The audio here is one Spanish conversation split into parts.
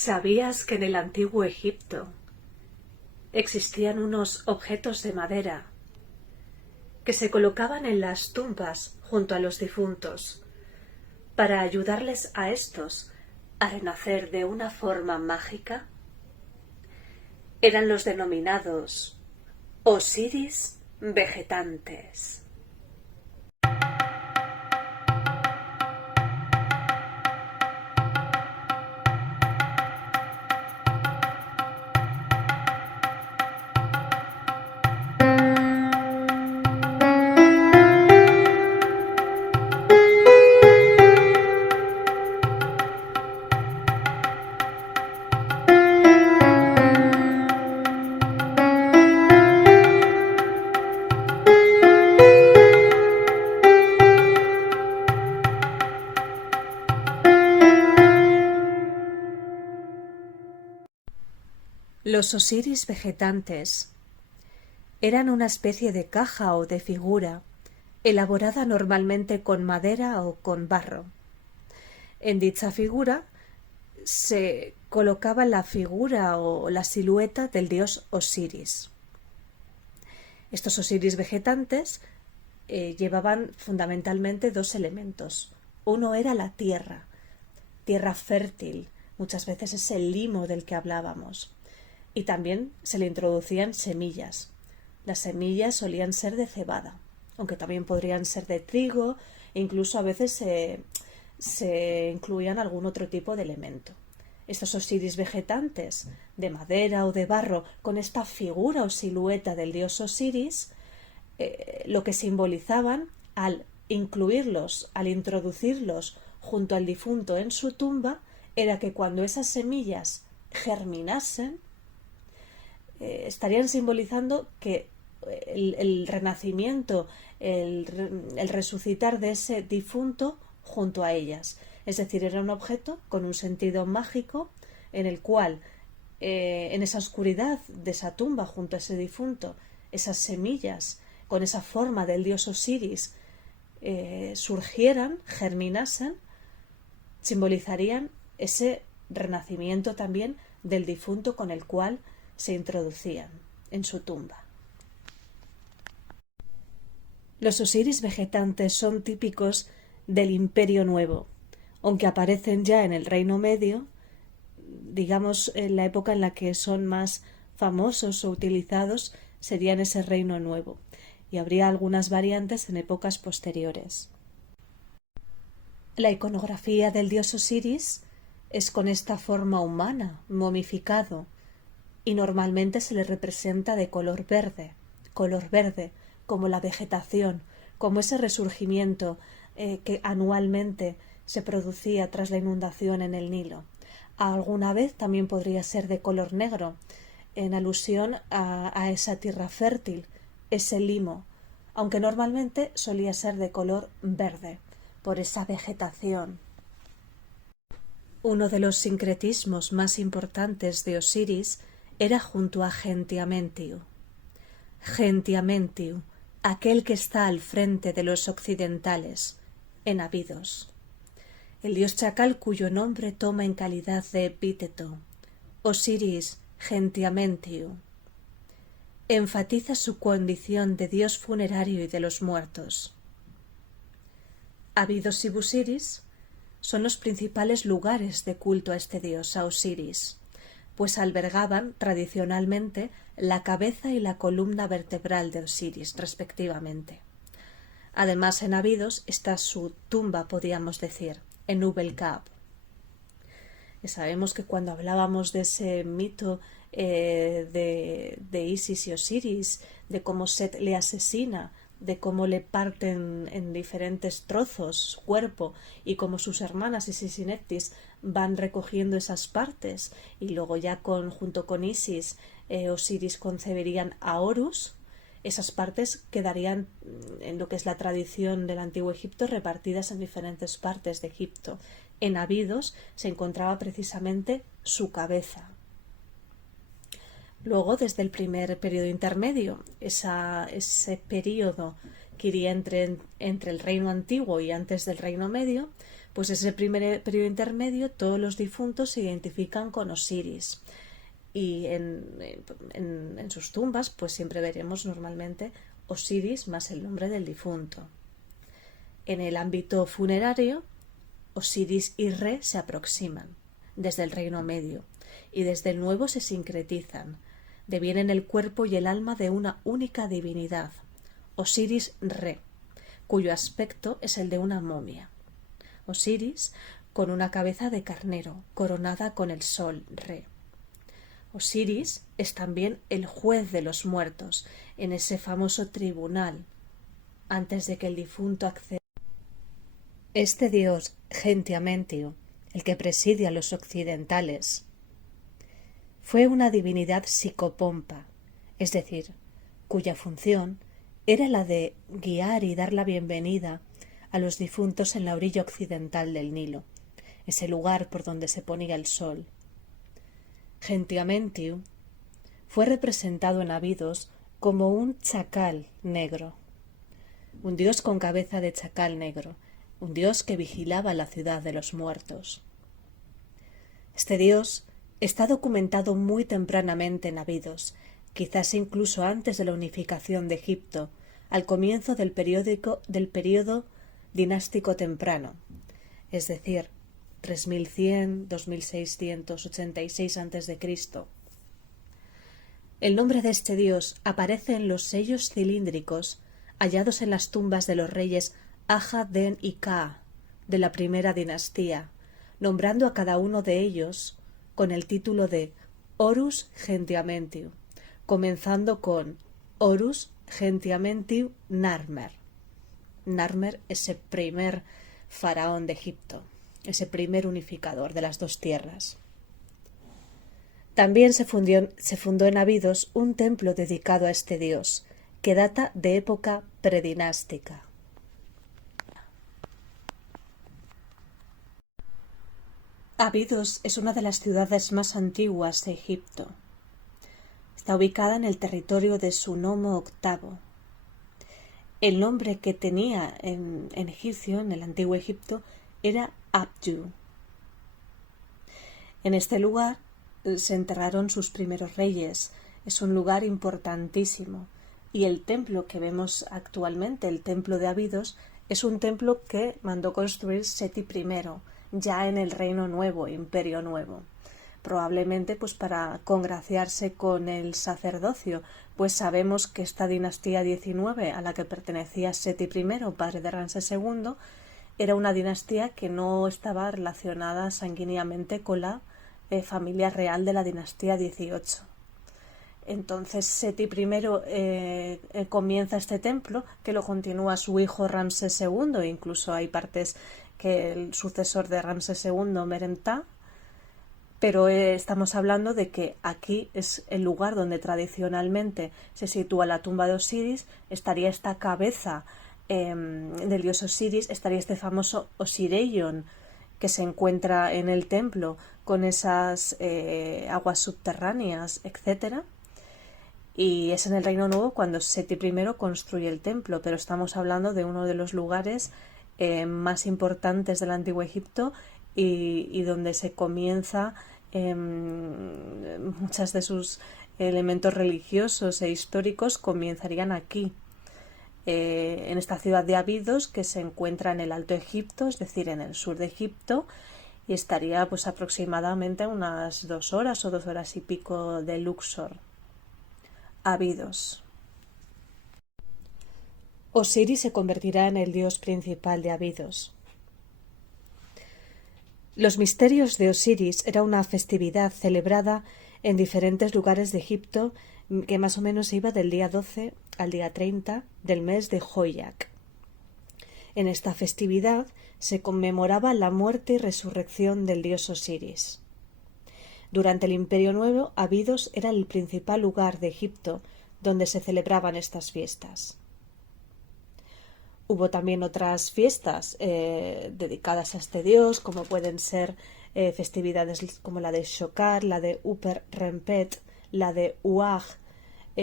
¿Sabías que en el antiguo Egipto existían unos objetos de madera que se colocaban en las tumbas junto a los difuntos para ayudarles a estos a renacer de una forma mágica? Eran los denominados Osiris vegetantes. Los Osiris vegetantes eran una especie de caja o de figura elaborada normalmente con madera o con barro. En dicha figura se colocaba la figura o la silueta del dios Osiris. Estos Osiris vegetantes llevaban fundamentalmente dos elementos. Uno era la tierra fértil, muchas veces es el limo del que hablábamos. Y también se le introducían semillas. Las semillas solían ser de cebada, aunque también podrían ser de trigo e incluso a veces se incluían algún otro tipo de elemento. Estos Osiris vegetantes de madera o de barro con esta figura o silueta del dios Osiris, lo que simbolizaban al incluirlos, al introducirlos junto al difunto en su tumba, era que cuando esas semillas germinasen, estarían simbolizando que el renacimiento, el resucitar de ese difunto junto a ellas. Es decir, era un objeto con un sentido mágico en el cual, en esa oscuridad de esa tumba junto a ese difunto, esas semillas con esa forma del dios Osiris surgieran, germinasen, simbolizarían ese renacimiento también del difunto con el cual se introducían en su tumba. Los Osiris vegetantes son típicos del Imperio Nuevo, aunque aparecen ya en el Reino Medio, digamos en la época en la que son más famosos o utilizados sería en ese Reino Nuevo, y habría algunas variantes en épocas posteriores. La iconografía del dios Osiris es con esta forma humana, momificado, y normalmente se le representa de color verde, como la vegetación, como ese resurgimiento que anualmente se producía tras la inundación en el Nilo. Alguna vez también podría ser de color negro, en alusión a esa tierra fértil, ese limo, aunque normalmente solía ser de color verde, por esa vegetación. Uno de los sincretismos más importantes de Osiris era junto a Gentiamentiu. Gentiamentiu, aquel que está al frente de los occidentales, en Abidos. El dios chacal cuyo nombre toma en calidad de epíteto, Osiris Gentiamentiu. Enfatiza su condición de dios funerario y de los muertos. Abidos y Busiris son los principales lugares de culto a este dios, a Osiris, pues albergaban tradicionalmente la cabeza y la columna vertebral de Osiris, respectivamente. Además, en Abidos está su tumba, podríamos decir, en Ubel-Kab. Sabemos que cuando hablábamos de ese mito de Isis y Osiris, de cómo Set le asesina, de cómo le parten en diferentes trozos su cuerpo y cómo sus hermanas Isis y Neptis van recogiendo esas partes y luego ya junto con Isis, Osiris concebirían a Horus, esas partes quedarían en lo que es la tradición del antiguo Egipto repartidas en diferentes partes de Egipto. En Abidos se encontraba precisamente su cabeza. Luego, desde el primer periodo intermedio, ese periodo que iría entre el reino antiguo y antes del reino medio, Pues ese primer periodo intermedio todos los difuntos se identifican con Osiris y en sus tumbas pues siempre veremos normalmente Osiris más el nombre del difunto. En el ámbito funerario, Osiris y Re se aproximan desde el Reino Medio y desde el Nuevo se sincretizan, devienen el cuerpo y el alma de una única divinidad, Osiris Re, cuyo aspecto es el de una momia. Osiris con una cabeza de carnero, coronada con el sol, Re. Osiris es también el juez de los muertos en ese famoso tribunal, antes de que el difunto acceda. Este dios, Gentiamentiu, el que preside a los occidentales, fue una divinidad psicopompa, es decir, cuya función era la de guiar y dar la bienvenida a los difuntos en la orilla occidental del Nilo, ese lugar por donde se ponía el sol. Gentiamentiu fue representado en Abidos como un chacal negro, un dios con cabeza de chacal negro, un dios que vigilaba la ciudad de los muertos. Este dios está documentado muy tempranamente en Abidos, quizás incluso antes de la unificación de Egipto, al comienzo del período dinástico temprano, es decir, 3100-2686 a.C. El nombre de este dios aparece en los sellos cilíndricos hallados en las tumbas de los reyes Aja, Den y Ka de la primera dinastía, nombrando a cada uno de ellos con el título de Horus Gentiamentiu, comenzando con Horus Gentiamentiu Narmer. Narmer, ese primer faraón de Egipto, ese primer unificador de las dos tierras. También se fundó en Abidos un templo dedicado a este dios, que data de época predinástica. Abidos es una de las ciudades más antiguas de Egipto. Está ubicada en el territorio de Sunomo VIII. El nombre que tenía en egipcio, en el antiguo Egipto, era Abju. En este lugar se enterraron sus primeros reyes. Es un lugar importantísimo. Y el templo que vemos actualmente, el templo de Abidos, es un templo que mandó construir Seti I, ya en el Reino Nuevo, Imperio Nuevo, probablemente pues para congraciarse con el sacerdocio, pues sabemos que esta dinastía 19 a la que pertenecía Seti I, padre de Ramsés II, era una dinastía que no estaba relacionada sanguíneamente con la familia real de la dinastía 18. Entonces Seti I comienza este templo, que lo continúa su hijo Ramsés II, e incluso hay partes que el sucesor de Ramsés II, Merentá, pero estamos hablando de que aquí es el lugar donde tradicionalmente se sitúa la tumba de Osiris, estaría esta cabeza del dios Osiris, estaría este famoso Osiraion que se encuentra en el templo con esas aguas subterráneas, etcétera. Y es en el Reino Nuevo cuando Seti I construye el templo, pero estamos hablando de uno de los lugares más importantes del Antiguo Egipto y donde se comienza muchos de sus elementos religiosos e históricos comenzarían aquí, en esta ciudad de Abidos, que se encuentra en el Alto Egipto, es decir, en el sur de Egipto, y estaría pues aproximadamente a unas 2 horas o 2 horas y pico de Luxor. Abidos. Osiris se convertirá en el dios principal de Abidos. Los misterios de Osiris era una festividad celebrada en diferentes lugares de Egipto que más o menos iba del día 12 al día 30 del mes de Joyak. En esta festividad se conmemoraba la muerte y resurrección del dios Osiris. Durante el Imperio Nuevo, Abidos era el principal lugar de Egipto donde se celebraban estas fiestas. Hubo también otras fiestas dedicadas a este dios, como pueden ser festividades como la de Shokar, la de Uper Rempet, la de Uaj,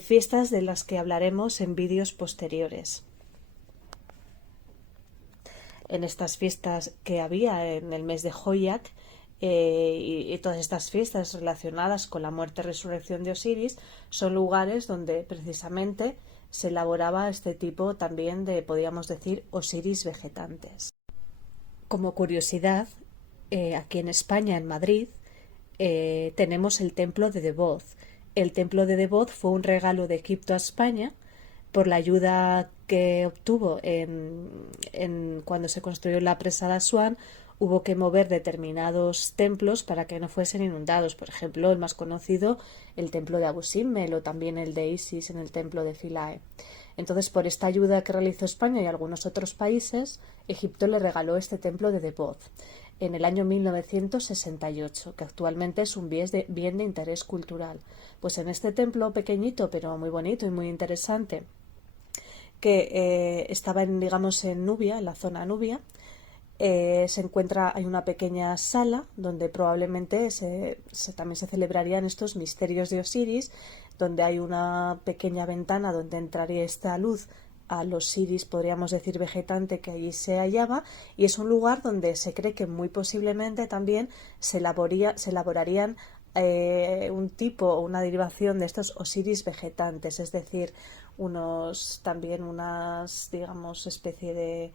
fiestas de las que hablaremos en vídeos posteriores. en estas fiestas que había en el mes de Joyak, y todas estas fiestas relacionadas con la muerte y resurrección de Osiris son lugares donde precisamente se elaboraba este tipo también de, podríamos decir, Osiris vegetantes. Como curiosidad, aquí en España, en Madrid, tenemos el templo de Devot. El templo de Devot fue un regalo de Egipto a España por la ayuda que obtuvo cuando se construyó la presa de Asuán. Hubo que mover determinados templos para que no fuesen inundados. Por ejemplo, el más conocido, el templo de Abu Simbel, o también el de Isis en el templo de Philae. Entonces, por esta ayuda que realizó España y algunos otros países, Egipto le regaló este templo de Devot en el año 1968, que actualmente es un bien de interés cultural. Pues en este templo pequeñito, pero muy bonito y muy interesante, que estaba digamos, en Nubia, en la zona Nubia, hay una pequeña sala donde probablemente también se celebrarían estos misterios de Osiris, donde hay una pequeña ventana donde entraría esta luz al Osiris, podríamos decir, vegetante que allí se hallaba, y es un lugar donde se cree que muy posiblemente también se elaborarían un tipo o una derivación de estos Osiris vegetantes, es decir, digamos, especie de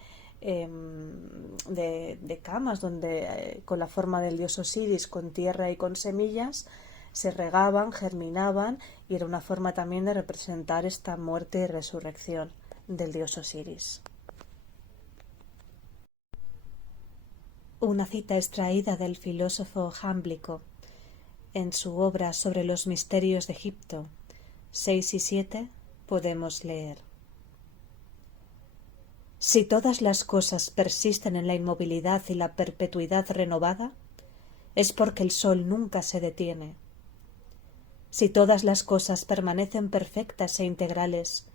camas donde con la forma del dios Osiris, con tierra y con semillas, se regaban, germinaban, y era una forma también de representar esta muerte y resurrección del dios Osiris. Una cita extraída del filósofo Jámblico en su obra sobre los misterios de Egipto 6 y 7 podemos leer: si todas las cosas persisten en la inmovilidad y la perpetuidad renovada, es porque el sol nunca se detiene. Si todas las cosas permanecen perfectas e integrales,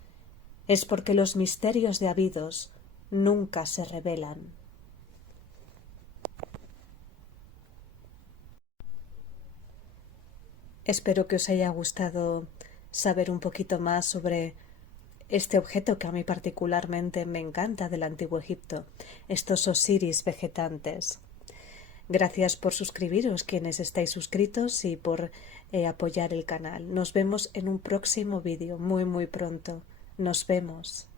es porque los misterios de Abidos nunca se revelan. Espero que os haya gustado saber un poquito más sobre este objeto que a mí particularmente me encanta del Antiguo Egipto, estos Osiris vegetantes. Gracias por suscribiros quienes estáis suscritos y por apoyar el canal. Nos vemos en un próximo vídeo muy pronto. Nos vemos.